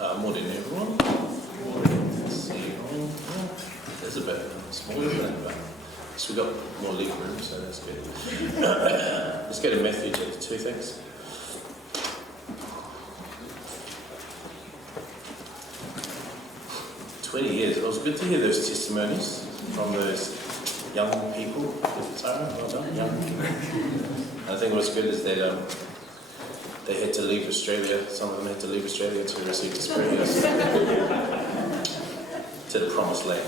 Morning, everyone. Let's see. It's a bit small, isn't it? But we've got more league room, so that's good. Let's go to Matthew chapter 2, thanks. "20 years. It was good to hear those testimonies from those young people. Sarah, well done, young people. I think what's good is that they had to leave Australia. Some of them had to leave Australia to receive the Spirit to the promised land.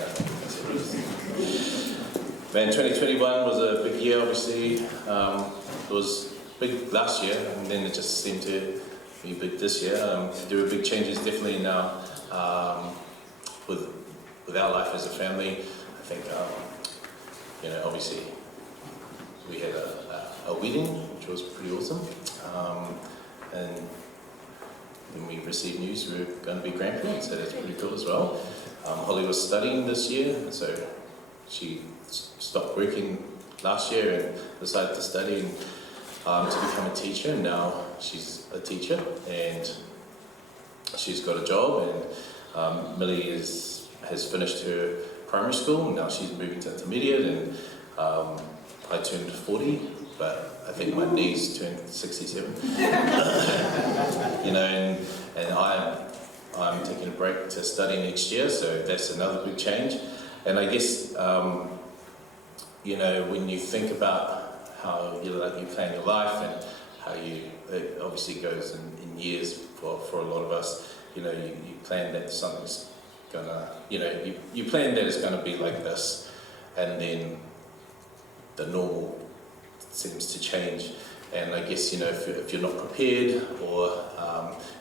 Man, 2021 was a big year, obviously. It was big last year, and then it just seemed to be big this year. There were big changes definitely now with our life as a family. I think, obviously we had a wedding, which was pretty awesome. And when we received news we were going to be grandparents, so that's pretty cool as well. Holly was studying this year, so she stopped working last year and decided to study and to become a teacher, and now she's a teacher and she's got a job, and Millie has finished her primary school, and now she's moving to intermediate, and I turned 40, but I think my knees turned 67. And I'm taking a break to study next year, so that's another big change. And I guess, when you think about how you plan your life and how it obviously goes in years for a lot of us, you plan that something's gonna, you plan that it's gonna be like this, and then the normal seems to change. And I guess, if you're not prepared, or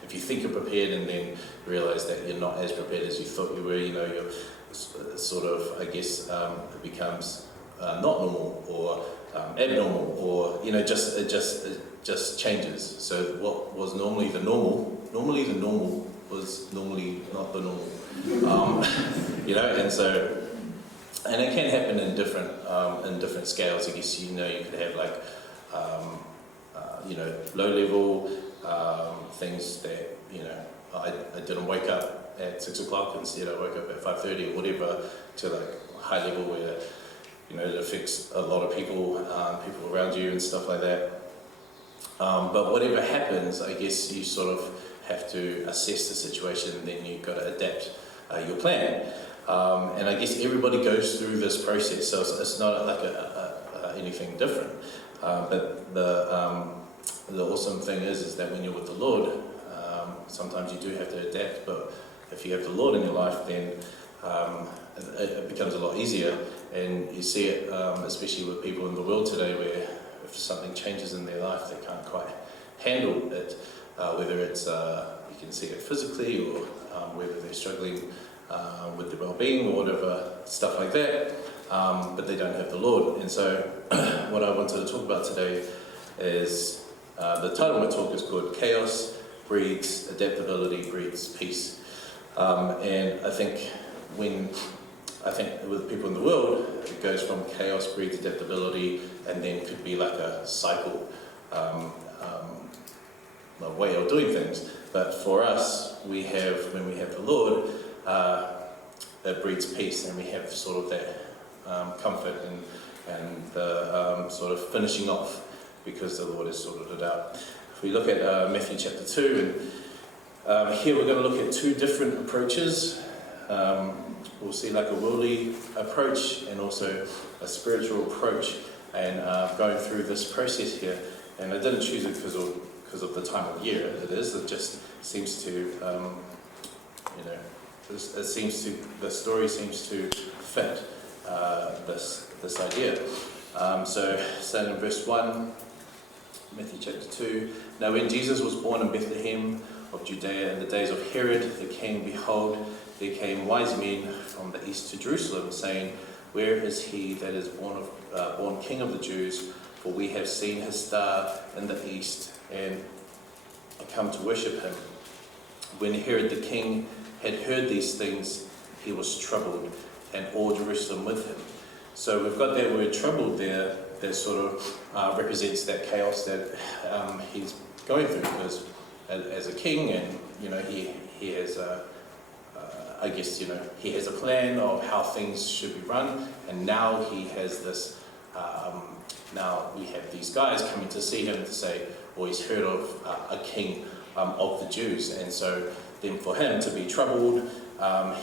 if you think you're prepared and then realize that you're not as prepared as you thought you were, you're sort of, I guess, it becomes not normal or abnormal, or it just changes. So what was normally the normal was normally not the normal. And it can happen in different scales. I guess you could have like low level things that I didn't wake up at 6 o'clock, instead I woke up at 5:30 or whatever, to like high level where it affects a lot of people around you and stuff like that. But whatever happens, I guess you sort of have to assess the situation, and then you've got to adapt your plan. And I guess everybody goes through this process, so it's not like anything different. But the awesome thing is that when you're with the Lord, sometimes you do have to adapt. But if you have the Lord in your life, then it becomes a lot easier. And you see it, especially with people in the world today, where if something changes in their life, they can't quite handle it. Whether it's you can see it physically, or whether they're struggling with their well-being or whatever, stuff like that, but they don't have the Lord. And so what I wanted to talk about today is, the title of my talk is called Chaos Breeds Adaptability Breeds Peace. And I think with people in the world, it goes from chaos breeds adaptability, and then could be like a cycle, a way of doing things. But for us, when we have the Lord, that breeds peace, and we have sort of that comfort and the sort of finishing off, because the Lord has sorted it out. If we look at Matthew chapter 2, and here we're going to look at two different approaches. We'll see like a worldly approach and also a spiritual approach, and going through this process here. And I didn't choose it because of the time of year it is. It just seems to, the story seems to fit this idea. So starting in verse 1, Matthew chapter 2. "Now when Jesus was born in Bethlehem of Judea in the days of Herod the king, behold, there came wise men from the east to Jerusalem, saying, Where is he that is born King of the Jews? For we have seen his star in the east, and come to worship him. When Herod the king had heard these things, he was troubled, and all Jerusalem with him." So we've got that word troubled there, that sort of represents that chaos that he's going through, because as a king, and he has I guess, he has a plan of how things should be run, and now he has this, now we have these guys coming to see him to say, or he's heard of a king of the Jews, and so then for him to be troubled,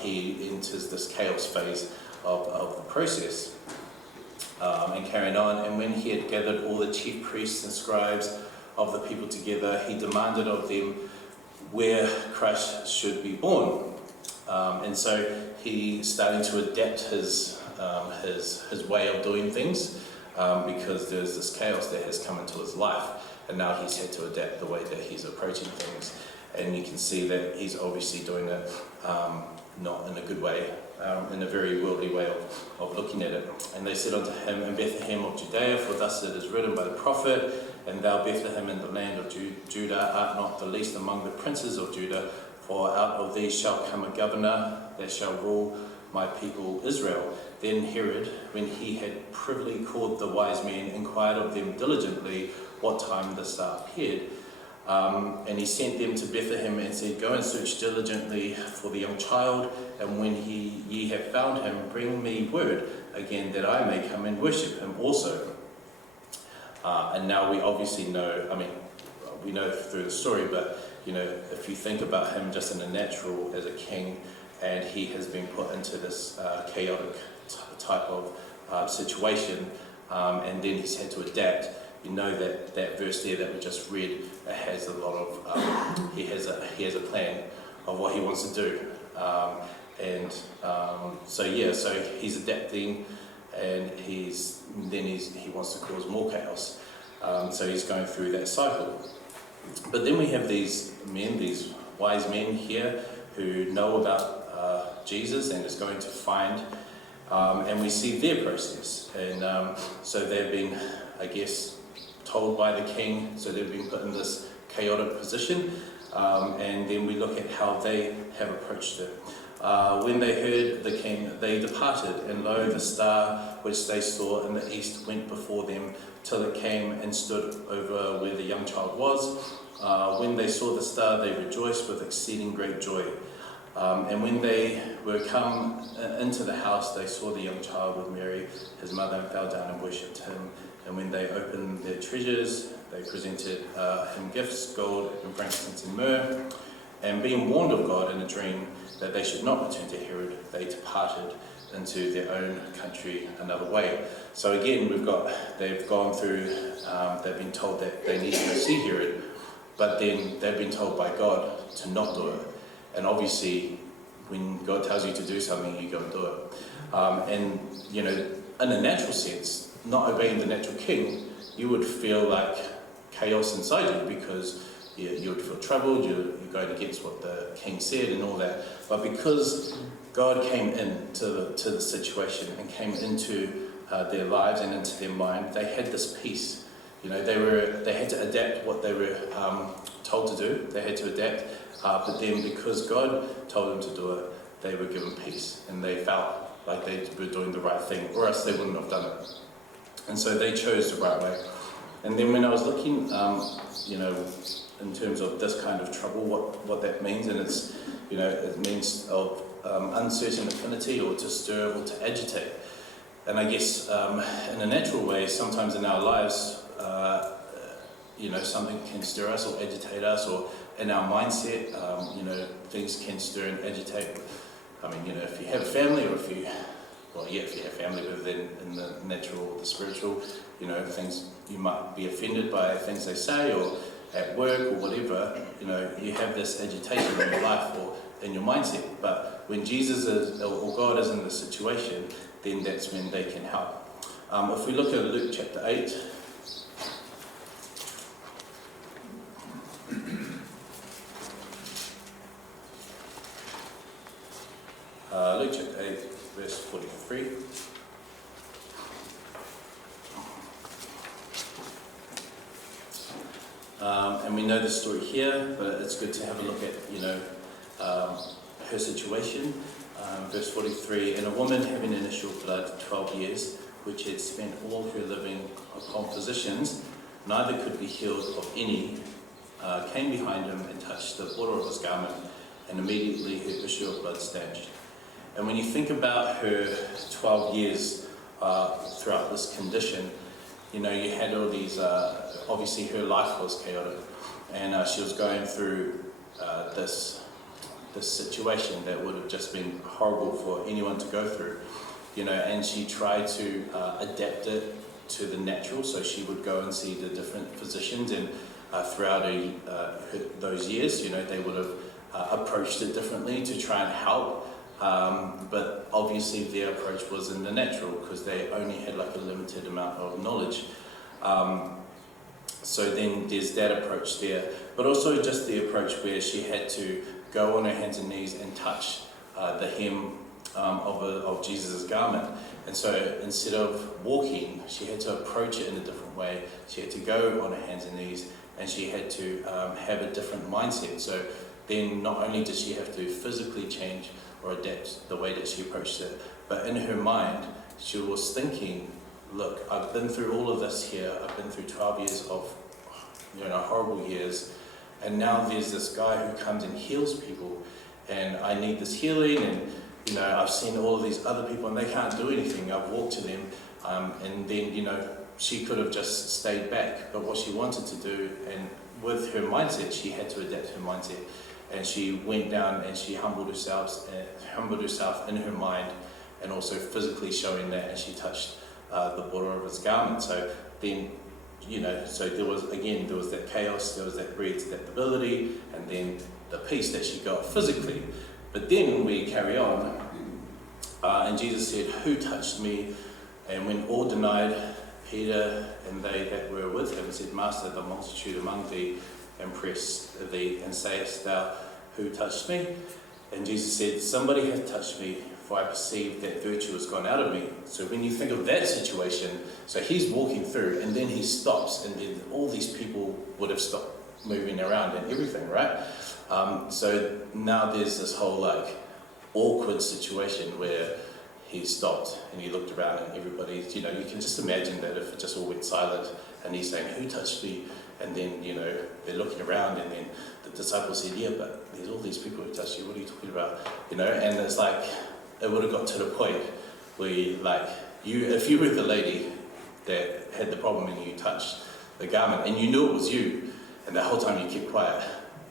he enters this chaos phase of the process, and carrying on. And when he had gathered all the chief priests and scribes of the people together, he demanded of them where Christ should be born. And so he's starting to adapt his way of doing things, because there's this chaos that has come into his life, and now he's had to adapt the way that he's approaching things. And you can see that he's obviously doing it not in a good way, in a very worldly way of looking at it. And they said unto him, In Bethlehem of Judea, for thus it is written by the prophet, And thou, Bethlehem, in the land of Judah, art not the least among the princes of Judah, for out of thee shall come a governor that shall rule my people Israel. Then Herod, when he had privily called the wise men, inquired of them diligently what time the star appeared. And he sent them to Bethlehem and said, Go and search diligently for the young child, and when ye have found him, bring me word again, that I may come and worship him also. And now we obviously know, we know through the story, but if you think about him just in the natural as a king, and he has been put into this chaotic type of situation, and then he's had to adapt. You know that verse there that we just read, it has a lot of he has a plan of what he wants to do, so he's adapting, and he wants to cause more chaos. So he's going through that cycle. But then we have these wise men here who know about Jesus and is going to find, and we see their process. And so they've been, I guess, told by the king, so they've been put in this chaotic position, and then we look at how they have approached it. When they heard the king, they departed, and lo, the star which they saw in the east went before them, till it came and stood over where the young child was. When they saw the star, they rejoiced with exceeding great joy. And when they were come into the house, they saw the young child with Mary, his mother, and fell down and worshipped him. And when they opened their treasures, they presented him gifts, gold and frankincense and myrrh. And being warned of God in a dream that they should not return to Herod, they departed into their own country another way. So again, they've gone through, they've been told that they need to go see Herod, but then they've been told by God to not do it. And obviously, when God tells you to do something, you go and do it. And in a natural sense, not obeying the natural king, you would feel like chaos inside you, because you would feel troubled, you're going against what the king said and all that. But because God came into the situation and came into their lives and into their mind, they had this peace. They had to adapt what they were told to do. They had to adapt, but then because God told them to do it, they were given peace, and they felt like they were doing the right thing, or else they wouldn't have done it. And so they chose the right way. And then when I was looking, in terms of this kind of trouble, what that means, and it's, it means of uncertain affinity, or to stir, or to agitate. And I guess in a natural way, sometimes in our lives, something can stir us or agitate us, or in our mindset, things can stir and agitate. If you have a family, or if you have family, but then in the natural or the spiritual, things, you might be offended by things they say, or at work or whatever, you have this agitation in your life or in your mindset. But when Jesus or God is in the situation, then that's when they can help. If we look at Luke chapter 8, Luke chapter 8, verse 43. And we know the story here, but it's good to have a look at, her situation. Verse 43, And a woman having an issue of blood 12 years, which had spent all her living upon physicians, neither could be healed of any, came behind him and touched the border of his garment, and immediately her issue of blood stanched. And when you think about her 12 years throughout this condition, you know, you had all these, obviously her life was chaotic, and she was going through this situation that would have just been horrible for anyone to go through, you know, and she tried to adapt it to the natural, so she would go and see the different physicians, and throughout those years, you know, they would have approached it differently to try and help, but obviously their approach was in the natural because they only had like a limited amount of knowledge. So then there's that approach there, but also just the approach where she had to go on her hands and knees and touch the hem of Jesus' garment. And so instead of walking, she had to approach it in a different way. She had to go on her hands and knees, and she had to have a different mindset. So then not only did she have to physically change or adapt the way that she approached it, but in her mind, she was thinking, look, I've been through all of this here. I've been through 12 years of, you know, horrible years. And now there's this guy who comes and heals people, and I need this healing, and you know, I've seen all of these other people and they can't do anything. I've walked to them, and then, you know, she could have just stayed back, but what she wanted to do, and with her mindset, she had to adapt her mindset, and she went down and she humbled herself in her mind, and also physically showing that, and she touched the border of his garment. So then, you know, so there was that chaos, there was that great adaptability, and then the peace that she got physically. But then we carry on, and Jesus said, "Who touched me?" And when all denied, Peter and they that were with him said, "Master, the multitude among thee impress thee, and sayest thou, who touched me?" And Jesus said, "Somebody hath touched me, for I perceive that virtue has gone out of me." So when you think of that situation, so he's walking through, and then he stops, and then all these people would have stopped moving around and everything, right? So now there's this whole like awkward situation where he stopped and he looked around, and everybody, you know, you can just imagine that if it just all went silent, and he's saying, "Who touched me?" And then, you know, they're looking around, and then the disciples said, "Yeah, but there's all these people who touched you. What are you talking about?" You know, and it's like, it would have got to the point where, if you were the lady that had the problem and you touched the garment and you knew it was you, and the whole time you kept quiet,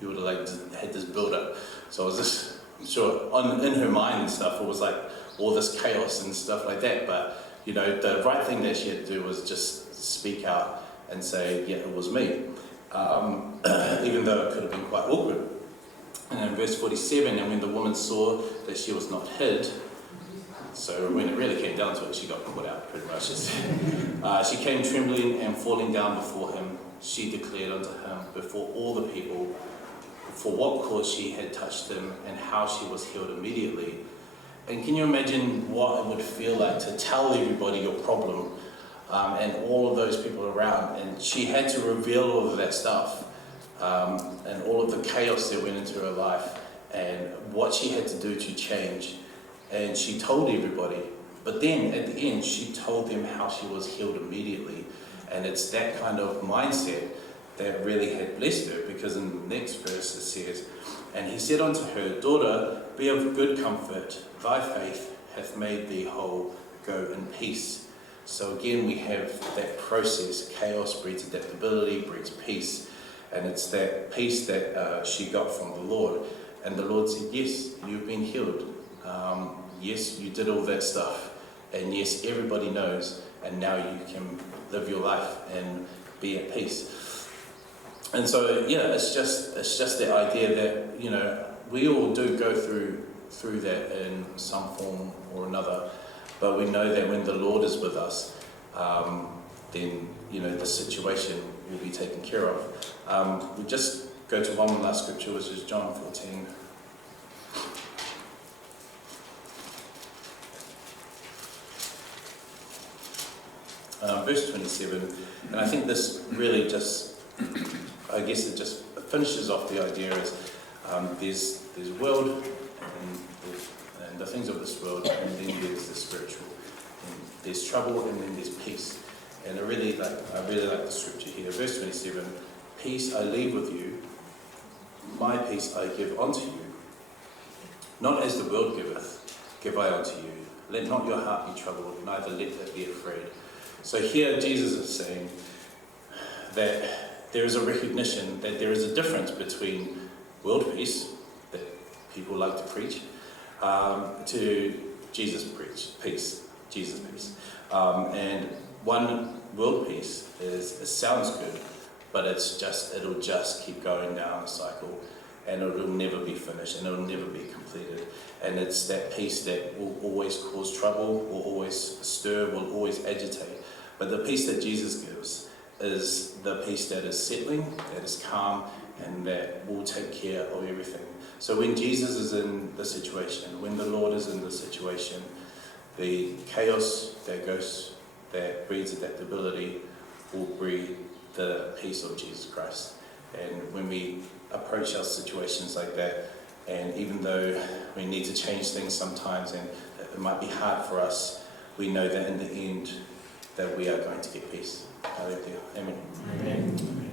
you would have had this build up. So it was this, I'm sure, in her mind and stuff, it was like all this chaos and stuff like that. But you know, the right thing that she had to do was just speak out and say, "Yeah, it was me," even though it could have been quite awkward. And in verse 47, and when the woman saw that she was not hid, so when it really came down to it, she got put out pretty much. She came trembling and falling down before him. She declared unto him before all the people for what cause she had touched him and how she was healed immediately. And can you imagine what it would feel like to tell everybody your problem, and all of those people around? And she had to reveal all of that stuff, and all of the chaos that went into her life, and what she had to do to change. And she told everybody, but then at the end she told them how she was healed immediately. And it's that kind of mindset that really had blessed her, because in the next verse it says, "And he said unto her, Daughter, be of good comfort, thy faith hath made thee whole, go in peace." So again we have that process. Chaos breeds adaptability, breeds peace, and it's that peace that she got from the Lord. And the Lord said, "Yes, you've been healed. Yes, you did all that stuff, and yes, everybody knows, and now you can live your life and be at peace." And so, yeah, it's just the idea that, you know, we all do go through that in some form or another, but we know that when the Lord is with us, then, you know, the situation will be taken care of. We just go to one last scripture, which is John 14. Verse 27, and I think this really just, I guess it just finishes off the idea is there's world and the things of this world, and then there's the spiritual. And there's trouble, and then there's peace. And I really like the scripture here. Verse 27, peace I leave with you, my peace I give unto you. Not as the world giveth, give I unto you. Let not your heart be troubled, neither let it be afraid. So here Jesus is saying that there is a recognition that there is a difference between world peace, that people like to preach, to Jesus peace. And one world peace it sounds good, but it'll just keep going down a cycle, and it'll never be finished, and it'll never be completed. And it's that peace that will always cause trouble, will always stir, will always agitate. But the peace that Jesus gives is the peace that is settling, that is calm, and that will take care of everything. So when Jesus is in the situation, when the Lord is in the situation, the chaos that breeds adaptability will breed the peace of Jesus Christ. And when we approach our situations like that, and even though we need to change things sometimes and it might be hard for us, we know that in the end that we are going to get peace. Hallelujah. Amen. Amen.